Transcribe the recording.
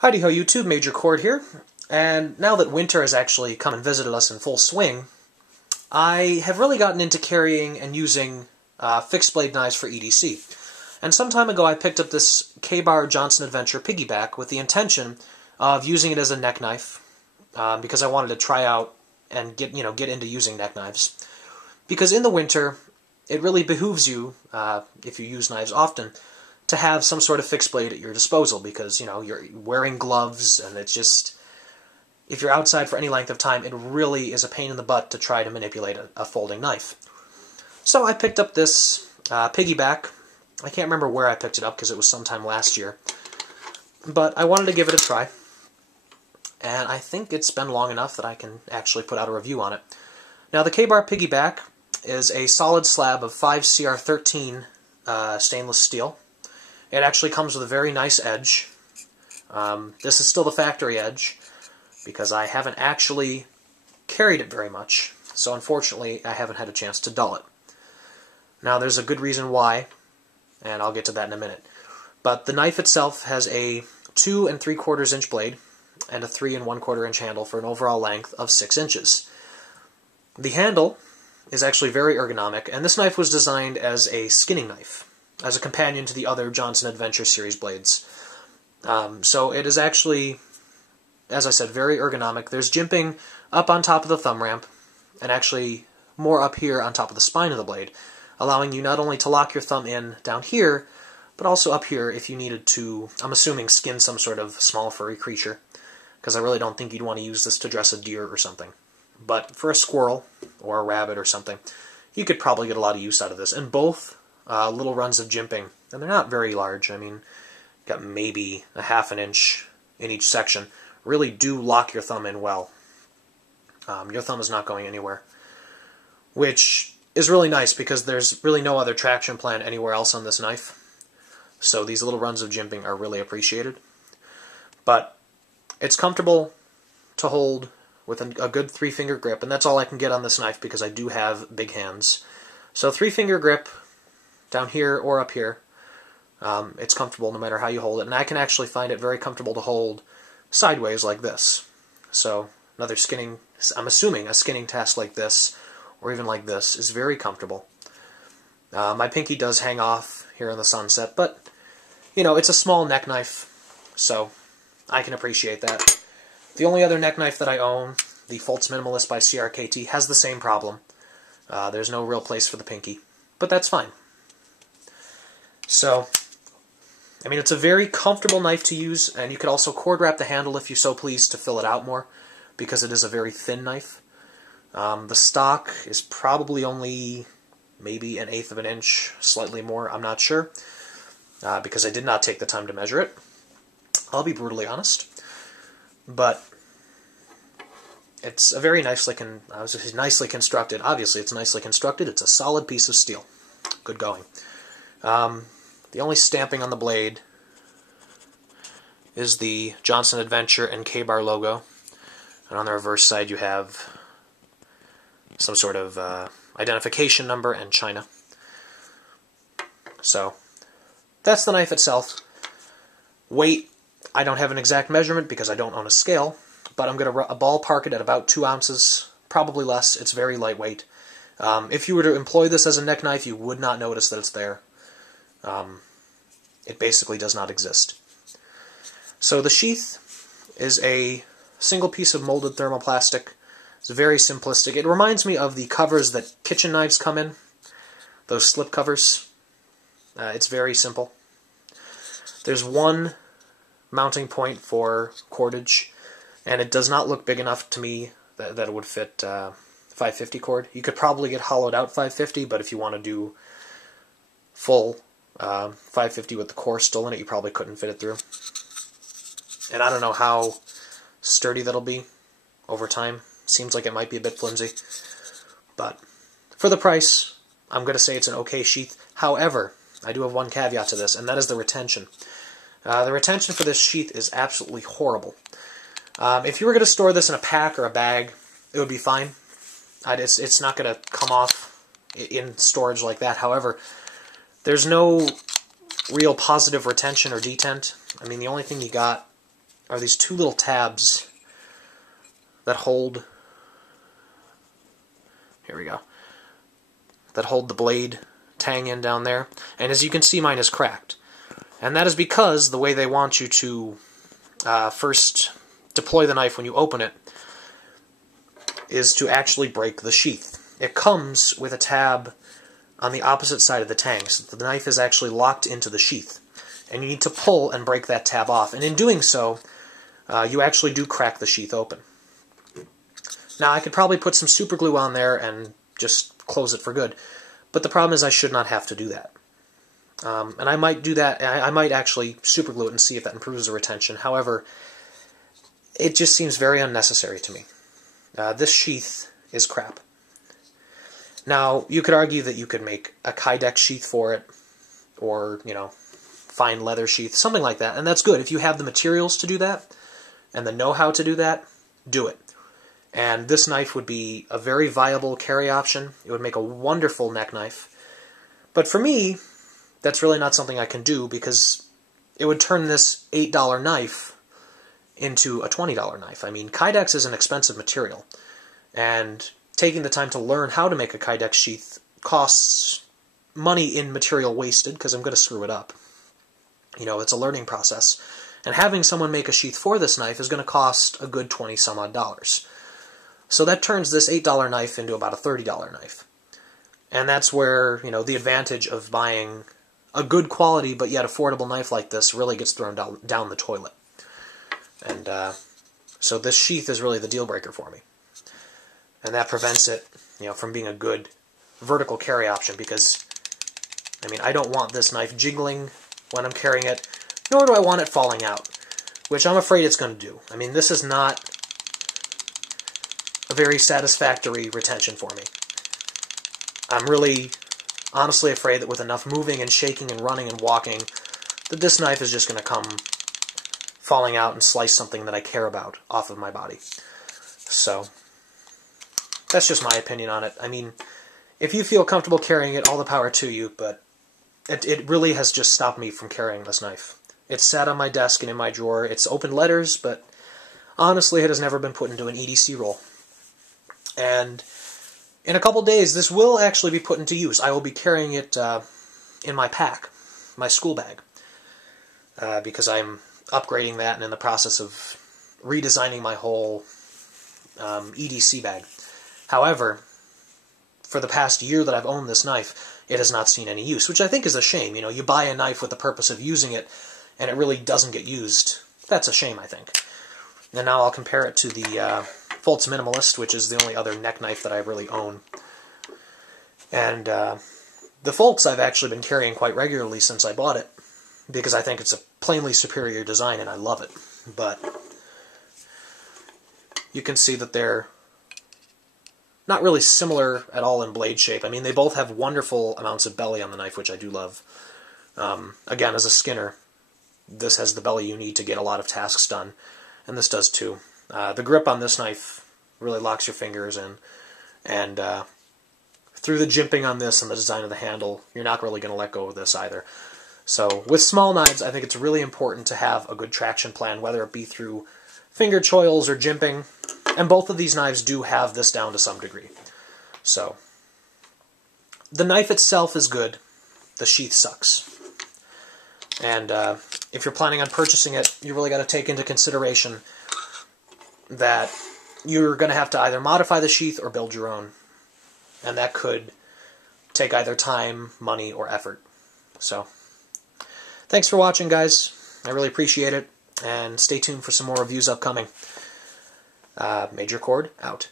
Howdy ho YouTube, Major Cord here, and now that winter has actually come and visited us in full swing, I have really gotten into carrying and using fixed blade knives for EDC. And some time ago I picked up this KaBar Johnson Adventure Piggyback with the intention of using it as a neck knife, because I wanted to try out and get into using neck knives. Because in the winter, it really behooves you, if you use knives often, to have some sort of fixed blade at your disposal, because, you're wearing gloves, and it's just, if you're outside for any length of time, it really is a pain in the butt to try to manipulate a folding knife. So I picked up this Piggyback. I can't remember where I picked it up, because it was sometime last year. But I wanted to give it a try, and I think it's been long enough that I can actually put out a review on it. Now, the KaBar Piggyback is a solid slab of 5CR13 stainless steel. It actually comes with a very nice edge. This is still the factory edge, because I haven't actually carried it very much, so unfortunately I haven't had a chance to dull it. Now there's a good reason why, and I'll get to that in a minute. But the knife itself has a 2 3/4 inch blade and a 3 1/4 inch handle for an overall length of 6 inches. The handle is actually very ergonomic, and this knife was designed as a skinning knife, as a companion to the other Johnson Adventure series blades. So it is actually, as I said, very ergonomic. There's jimping up on top of the thumb ramp, and actually more up here on top of the spine of the blade, allowing you not only to lock your thumb in down here, but also up here if you needed to, I'm assuming, skin some sort of small furry creature, because I really don't think you'd want to use this to dress a deer or something. But for a squirrel, or a rabbit or something, you could probably get a lot of use out of this. And both little runs of jimping, and they're not very large, I mean, got maybe a ½ inch in each section, really do lock your thumb in well. Your thumb is not going anywhere, which is really nice because there's really no other traction plan anywhere else on this knife, so these little runs of jimping are really appreciated. But it's comfortable to hold with a good 3-finger grip, and that's all I can get on this knife because I do have big hands. So 3-finger grip down here or up here. It's comfortable no matter how you hold it, and I can actually find it very comfortable to hold sideways like this. So another skinning, I'm assuming a skinning task like this, or even like this, is very comfortable. My pinky does hang off here in the sunset, but, it's a small neck knife, so I can appreciate that. The only other neck knife that I own, the Foltz Minimalist by CRKT, has the same problem. There's no real place for the pinky, but that's fine. So, it's a very comfortable knife to use, and you could also cord wrap the handle if you so please to fill it out more, because it is a very thin knife. The stock is probably only maybe 1/8 of an inch, slightly more, I'm not sure, because I did not take the time to measure it. I'll be brutally honest. But it's a very nicely constructed. Obviously, it's nicely constructed. It's a solid piece of steel. Good going. The only stamping on the blade is the Johnson Adventure and KaBar logo. And on the reverse side you have some sort of identification number and China. So, that's the knife itself. Weight, I don't have an exact measurement because I don't own a scale, but I'm going to ballpark it at about 2 ounces, probably less. It's very lightweight. If you were to employ this as a neck knife, you would not notice that it's there. It basically does not exist. So the sheath is a single piece of molded thermoplastic. It's very simplistic. It reminds me of the covers that kitchen knives come in, those slip covers. It's very simple. There's one mounting point for cordage, and it does not look big enough to me that it would fit 550 cord. You could probably get hollowed out 550, but if you want to do full 550 with the core still in it, you probably couldn't fit it through. And I don't know how sturdy that'll be over time. Seems like it might be a bit flimsy. But for the price, I'm going to say it's an okay sheath. However, I do have one caveat to this, and that is the retention. The retention for this sheath is absolutely horrible. If you were going to store this in a pack or a bag, it would be fine. It's not going to come off in storage like that. However, there's no real positive retention or detent. I mean, the only thing you got are these two little tabs that hold, here we go, that hold the blade tang in down there. And as you can see, mine is cracked. And that is because the way they want you to first deploy the knife when you open it is to actually break the sheath. It comes with a tab on the opposite side of the tang, so the knife is actually locked into the sheath. And you need to pull and break that tab off. And in doing so, you actually do crack the sheath open. Now, I could probably put some super glue on there and just close it for good, but the problem is I should not have to do that. And I might do that, I might actually super glue it and see if that improves the retention. However, it just seems very unnecessary to me. This sheath is crap. Now, you could argue that you could make a Kydex sheath for it, or, you know, fine leather sheath, something like that, and that's good. If you have the materials to do that, and the know-how to do that, do it. And this knife would be a very viable carry option. It would make a wonderful neck knife. But for me, that's really not something I can do, because it would turn this $8 knife into a $20 knife. I mean, Kydex is an expensive material, and taking the time to learn how to make a Kydex sheath costs money in material wasted, because I'm going to screw it up. You know, it's a learning process. And having someone make a sheath for this knife is going to cost a good $20-some-odd. So that turns this $8 knife into about a $30 knife. And that's where, you know, the advantage of buying a good quality but yet affordable knife like this really gets thrown down the toilet. And so this sheath is really the deal breaker for me. And that prevents it, you know, from being a good vertical carry option, because, I mean, I don't want this knife jiggling when I'm carrying it, nor do I want it falling out, which I'm afraid it's going to do. I mean, this is not a very satisfactory retention for me. I'm really honestly afraid that with enough moving and shaking and running and walking, that this knife is just going to come falling out and slice something that I care about off of my body. So, that's just my opinion on it. I mean, if you feel comfortable carrying it, all the power to you, but it really has just stopped me from carrying this knife. It's sat on my desk and in my drawer. It's open letters, but honestly, it has never been put into an EDC roll. And in a couple days, this will actually be put into use. I will be carrying it in my pack, my school bag, because I'm upgrading that and in the process of redesigning my whole EDC bag. However, for the past year that I've owned this knife, it has not seen any use, which I think is a shame. You know, you buy a knife with the purpose of using it, and it really doesn't get used. That's a shame, I think. And now I'll compare it to the Fultz Minimalist, which is the only other neck knife that I really own. And the Fultz I've actually been carrying quite regularly since I bought it, because I think it's a plainly superior design and I love it. But you can see that they're not really similar at all in blade shape. I mean, they both have wonderful amounts of belly on the knife, which I do love. Again, as a skinner, this has the belly you need to get a lot of tasks done, and this does too. The grip on this knife really locks your fingers in, and through the jimping on this and the design of the handle, you're not really going to let go of this either. So with small knives, I think it's really important to have a good traction plan, whether it be through finger choils or jimping, and both of these knives do have this down to some degree. So the knife itself is good, the sheath sucks. And if you're planning on purchasing it, you really got to take into consideration that you're going to have to either modify the sheath or build your own. And that could take either time, money, or effort. So, thanks for watching, guys. I really appreciate it. And stay tuned for some more reviews upcoming. Major Cord, out.